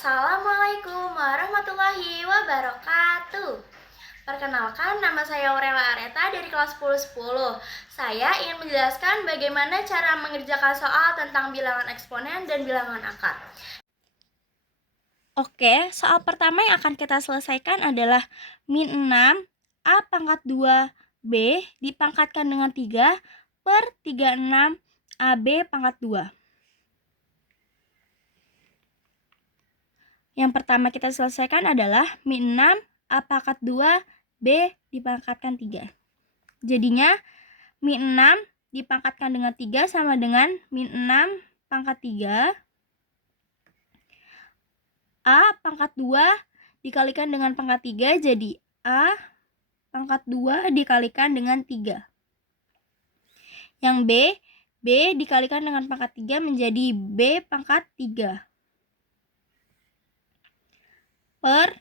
Assalamualaikum warahmatullahi wabarakatuh. Perkenalkan, nama saya Aurela Areta dari kelas 1010. Saya ingin menjelaskan bagaimana cara mengerjakan soal tentang bilangan eksponen dan bilangan akar. Oke, soal pertama yang akan kita selesaikan adalah min 6 A pangkat 2 B dipangkatkan dengan 3 per 36 AB pangkat 2. Yang pertama kita selesaikan adalah min 6 A pangkat 2 B dipangkatkan 3. Jadinya min 6 dipangkatkan dengan 3 sama dengan min 6 pangkat 3 A pangkat 2 dikalikan dengan pangkat 3 jadi A pangkat 2 dikalikan dengan 3. Yang B dikalikan dengan pangkat 3 menjadi B pangkat 3. Per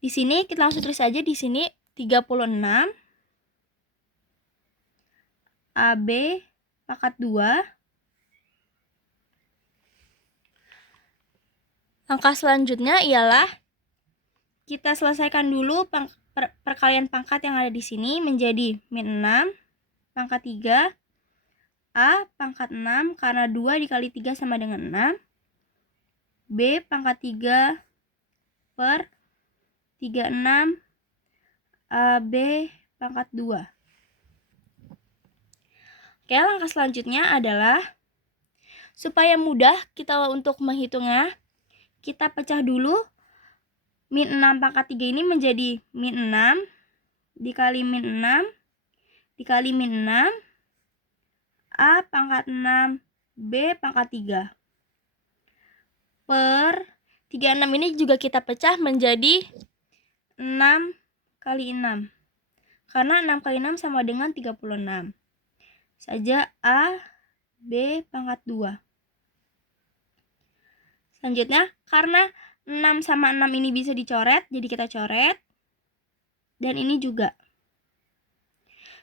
di sini kita langsung tulis aja di sini 36 AB pangkat 2. Langkah selanjutnya ialah kita selesaikan dulu perkalian pangkat yang ada di sini menjadi min 6 pangkat 3 A pangkat 6 karena 2 dikali 3 sama dengan 6 B pangkat 3 per 36 AB pangkat 2. Oke, langkah selanjutnya adalah supaya mudah kita untuk menghitungnya, kita pecah dulu min 6 pangkat 3 ini menjadi min 6 dikali min 6 dikali min 6 A pangkat 6 B pangkat 3 per 36 ini juga kita pecah menjadi 6 kali 6 karena 6 kali 6 sama dengan 36 saja A B pangkat 2. Selanjutnya karena 6 sama 6 ini bisa dicoret, jadi kita coret dan ini juga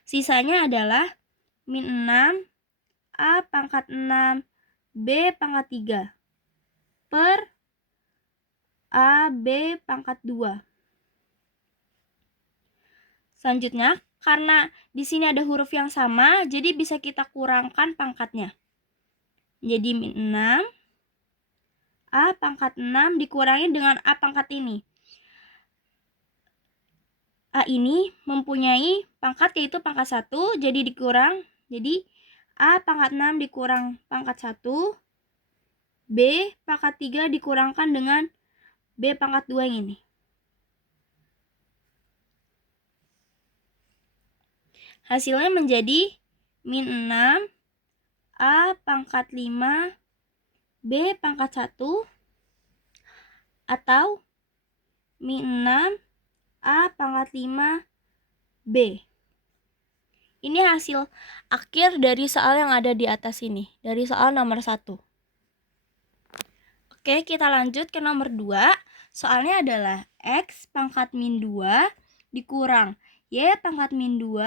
sisanya adalah min 6 A pangkat 6 B pangkat 3 per A B pangkat 2. Selanjutnya, karena di sini ada huruf yang sama, jadi bisa kita kurangkan pangkatnya. Jadi min 6 A pangkat 6 dikurangi dengan A pangkat ini. A ini mempunyai pangkat yaitu pangkat 1, jadi dikurang. Jadi A pangkat 6 dikurang pangkat 1, B pangkat 3 dikurangkan dengan B pangkat 2 yang ini. Hasilnya menjadi min 6 A pangkat 5 B pangkat 1 atau min 6 A pangkat 5 B. Ini hasil akhir dari soal yang ada di atas ini, dari soal nomor 1. Oke, kita lanjut ke nomor 2. Soalnya adalah X pangkat min 2 dikurang Y pangkat min 2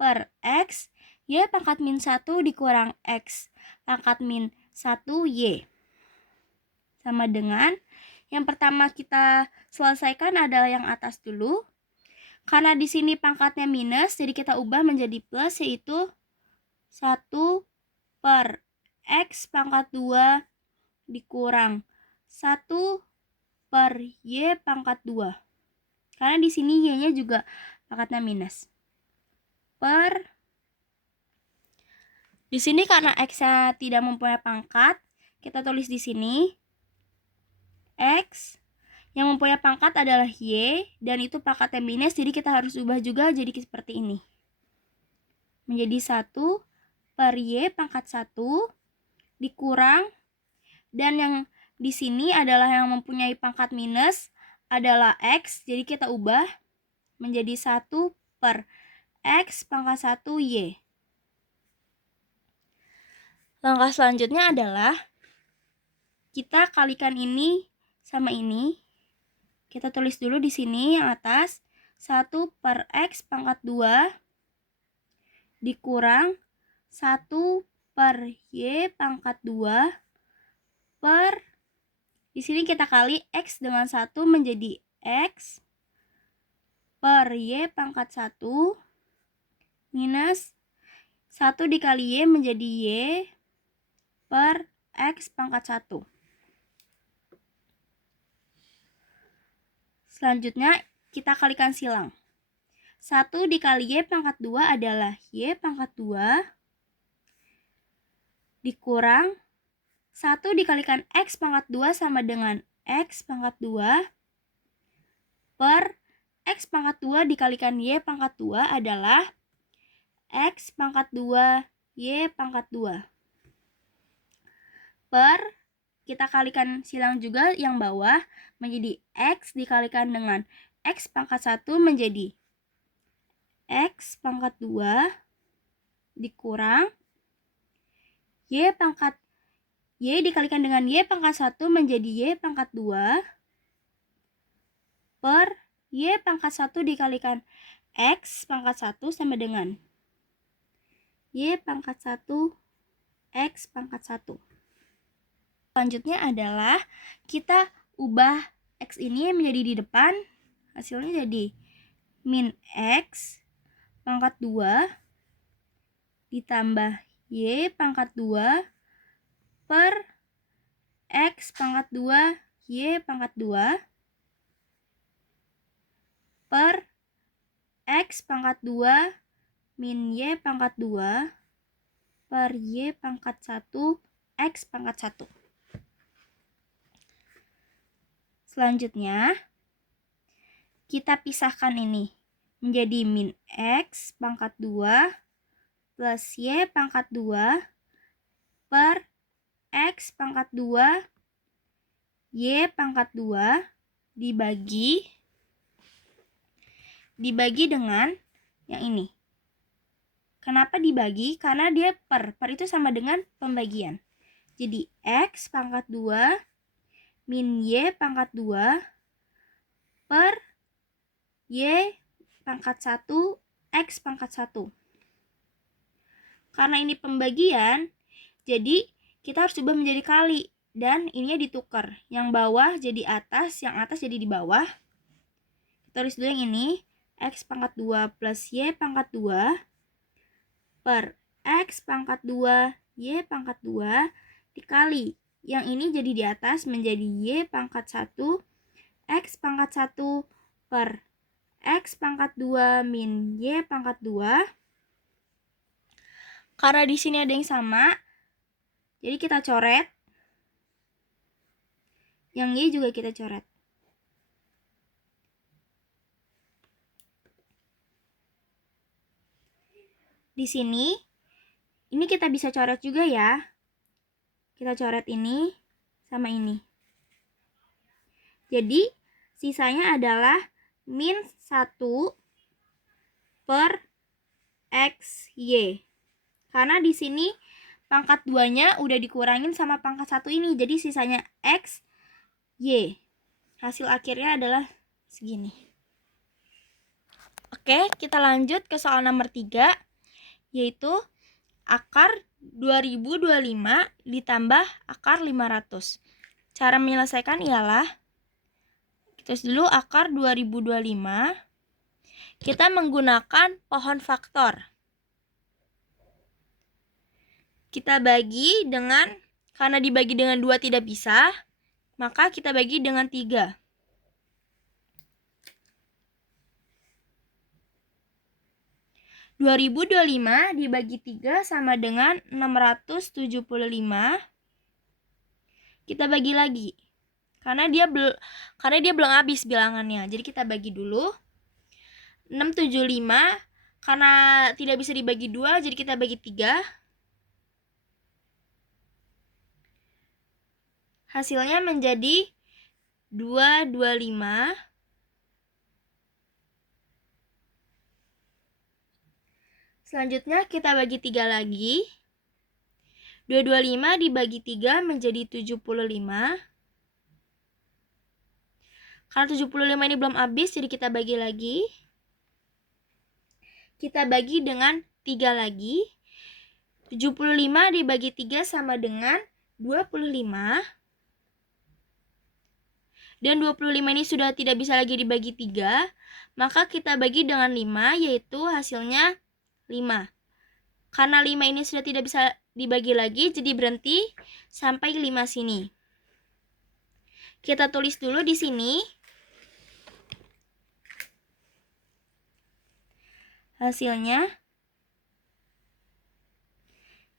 per X Y pangkat min 1 dikurang X pangkat min 1 Y. Sama dengan yang pertama kita selesaikan adalah yang atas dulu. Karena di sini pangkatnya minus, jadi kita ubah menjadi plus, yaitu 1 per X pangkat 2 dikurang 1 per Y pangkat 2. Karena di sini Y-nya juga pangkatnya minus. Di sini karena X-nya tidak mempunyai pangkat, kita tulis di sini X yang mempunyai pangkat adalah Y dan itu pangkatnya minus, jadi kita harus ubah juga jadi seperti ini. Menjadi 1 per Y pangkat 1 dikurang, dan yang di sini adalah yang mempunyai pangkat minus adalah X, jadi kita ubah menjadi 1 per X pangkat 1 Y. Langkah selanjutnya adalah kita kalikan ini sama ini. Kita tulis dulu di sini yang atas 1 per X pangkat 2 dikurang 1 per Y pangkat 2 per Di sini kita kali X dengan 1 menjadi X per Y pangkat 1 minus 1 dikali Y menjadi Y per X pangkat 1. Selanjutnya kita kalikan silang. 1 dikali Y pangkat 2 adalah Y pangkat 2 dikurang 1 dikalikan X pangkat 2 sama dengan X pangkat 2 per X pangkat 2 dikalikan Y pangkat 2 adalah X pangkat 2 Y pangkat 2 per kita kalikan silang juga yang bawah menjadi X dikalikan dengan X pangkat 1 menjadi X pangkat 2 dikurang Y dikalikan dengan Y pangkat 1 menjadi Y pangkat 2 per Y pangkat 1 dikalikan X pangkat 1 sama dengan Y pangkat 1 X pangkat 1. Selanjutnya adalah kita ubah X ini menjadi di depan, hasilnya jadi min X pangkat 2 ditambah Y pangkat 2 per X pangkat 2 Y pangkat 2 per X pangkat 2 min Y pangkat 2 per Y pangkat 1 X pangkat 1. Selanjutnya kita pisahkan ini menjadi min X pangkat 2 plus Y pangkat 2 per X pangkat 2 Y pangkat 2 dibagi dengan yang ini. Kenapa dibagi? Karena dia per itu sama dengan pembagian. Jadi X pangkat 2 min Y pangkat 2 per Y pangkat 1 X pangkat 1. Karena ini pembagian, jadi kita harus ubah menjadi kali. Dan ininya ditukar. Yang bawah jadi atas, yang atas jadi di bawah. Kita tulis dulu yang ini. X pangkat 2 plus Y pangkat 2 per X pangkat 2 Y pangkat 2 dikali. Yang ini jadi di atas menjadi Y pangkat 1 X pangkat 1 per X pangkat 2 min Y pangkat 2. Karena di sini ada yang sama, jadi kita coret. Yang Y juga kita coret. Di sini, ini kita bisa coret juga ya. Kita coret ini sama ini. Jadi, sisanya adalah min 1 per X, Y. Karena di sini pangkat 2-nya udah dikurangin sama pangkat 1 ini. Jadi, sisanya X, Y. Hasil akhirnya adalah segini. Oke, kita lanjut ke soal nomor 3. Yaitu akar 2025 ditambah akar 500. Cara menyelesaikan ialah kita dulu akar 2025. Kita menggunakan pohon faktor. Kita bagi dengan, karena dibagi dengan 2 tidak bisa, maka kita bagi dengan 3. (2025) dibagi 3 sama dengan 675. Kita bagi lagi. Karena dia belum habis bilangannya. Jadi kita bagi dulu. 675 karena tidak bisa dibagi 2, jadi kita bagi 3. Hasilnya menjadi 225. Selanjutnya kita bagi 3 lagi. 225 dibagi 3 menjadi 75. Karena 75 ini belum habis, jadi kita bagi lagi. Kita bagi dengan 3 lagi. 75 dibagi 3 sama dengan 25. dan 25 ini sudah tidak bisa lagi dibagi 3, maka kita bagi dengan 5, yaitu hasilnya 5. Karena 5 ini sudah tidak bisa dibagi lagi, jadi berhenti sampai 5 sini. Kita tulis dulu di sini. Hasilnya,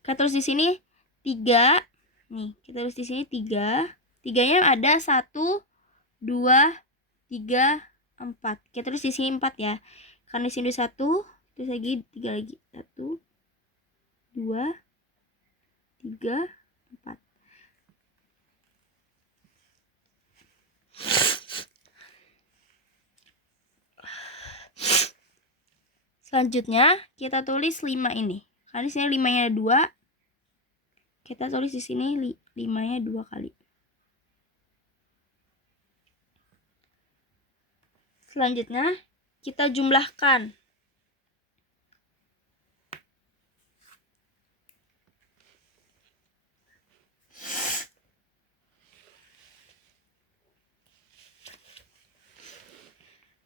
kita tulis di sini 3. Nih, kita tulis di sini 3. 3-nya ada 1, 2, 3, 4. Kita tulis di sini 4 ya. Karena di sini 1, terus lagi 3 lagi. 1, 2, 3, 4. Selanjutnya, kita tulis 5 ini. Karena di sini 5-nya 2. Kita tulis di sini 5-nya 2 kali. Selanjutnya, kita jumlahkan.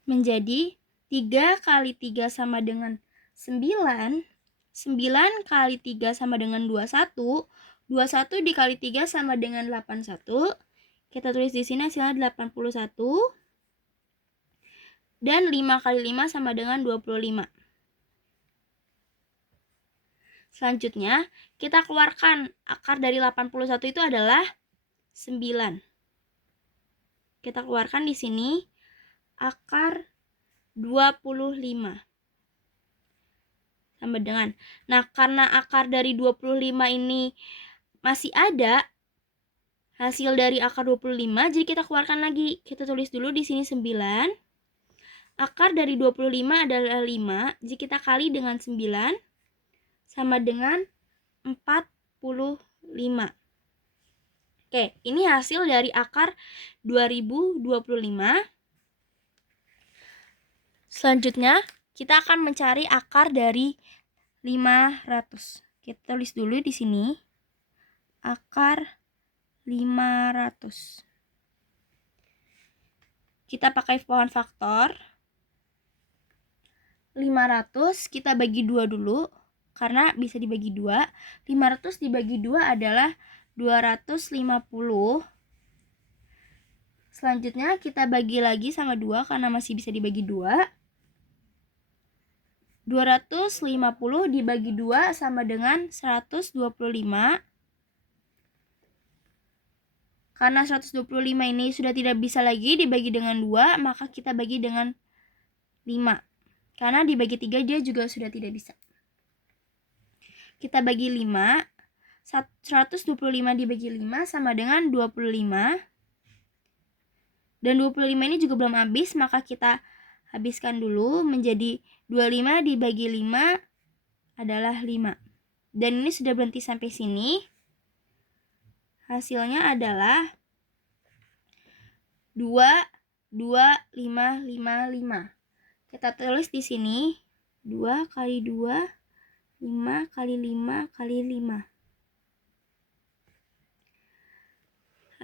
Menjadi 3 kali 3 sama dengan 9. 9 kali 3 sama dengan 21. 21 dikali 3 sama dengan 81. Kita tulis di sini hasilnya 81. Dan 5 kali 5 sama dengan 25. Selanjutnya, kita keluarkan akar dari 81 itu adalah 9. Kita keluarkan di sini akar 25. Sama dengan. Nah, karena akar dari 25 ini masih ada hasil dari akar 25, jadi kita keluarkan lagi. Kita tulis dulu di sini 9. Akar dari 25 adalah 5, jadi kita kali dengan 9 sama dengan 45. Oke, ini hasil dari akar 2025. Selanjutnya, kita akan mencari akar dari 500. Kita tulis dulu di sini akar 500. Kita pakai pohon faktor. 500 kita bagi 2 dulu, karena bisa dibagi 2. 500 dibagi 2 adalah 250. Selanjutnya kita bagi lagi sama 2 karena masih bisa dibagi 2. 250 dibagi 2 sama dengan 125. Karena 125 ini sudah tidak bisa lagi dibagi dengan 2, maka kita bagi dengan 5. Karena dibagi 3 dia juga sudah tidak bisa. Kita bagi 5. 125 dibagi 5 sama dengan 25. Dan 25 ini juga belum habis, maka kita habiskan dulu menjadi 25 dibagi 5 adalah 5. Dan ini sudah berhenti sampai sini. Hasilnya adalah 2, 2, 5, 5, 5. Kita tulis di sini 2 kali 2, 5 kali 5 kali 5.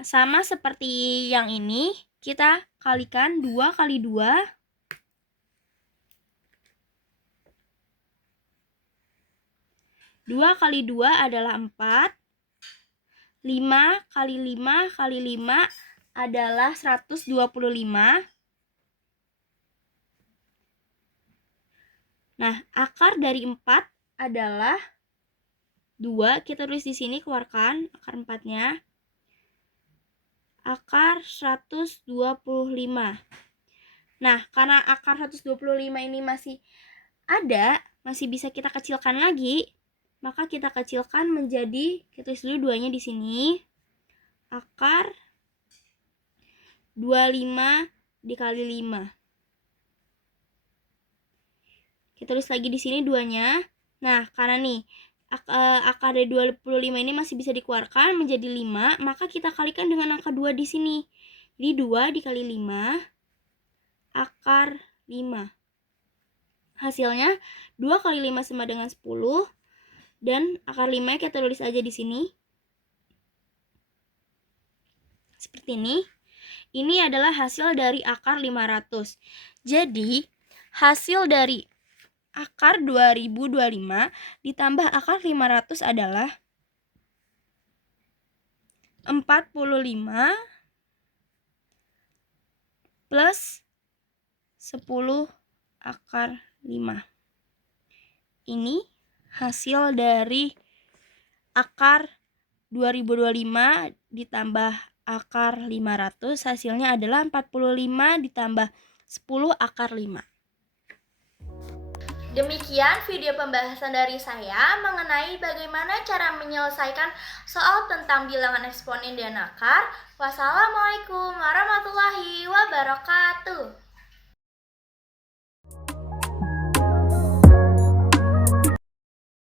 Sama seperti yang ini, kita kalikan 2 kali 2. 2 kali 2 adalah 4. 5 kali 5 kali 5 adalah 125. Nah, akar dari 4 adalah 2. Kita tulis di sini, keluarkan akar 4-nya. Akar 125. Nah, karena akar 125 ini masih ada, masih bisa kita kecilkan lagi, maka kita kecilkan menjadi, kita tulis dulu 2-nya di sini. Akar 25 dikali 5. Kita tulis lagi di sini 2-nya. Nah, karena nih akar dari 25 ini masih bisa dikeluarkan menjadi 5, maka kita kalikan dengan angka 2 di sini. Jadi 2 dikali 5 akar 5. Hasilnya 2 kali 5 sama dengan 10. Dan akar 5 kita tulis aja di sini. Seperti ini. Ini adalah hasil dari akar 500. Jadi, hasil dari akar 2025 ditambah akar 500 adalah 45 plus 10 akar 5. Ini hasil dari akar 2025 ditambah akar 500, hasilnya adalah 45 ditambah 10 akar 5. Demikian video pembahasan dari saya mengenai bagaimana cara menyelesaikan soal tentang bilangan eksponen dan akar. Wassalamualaikum warahmatullahi wabarakatuh.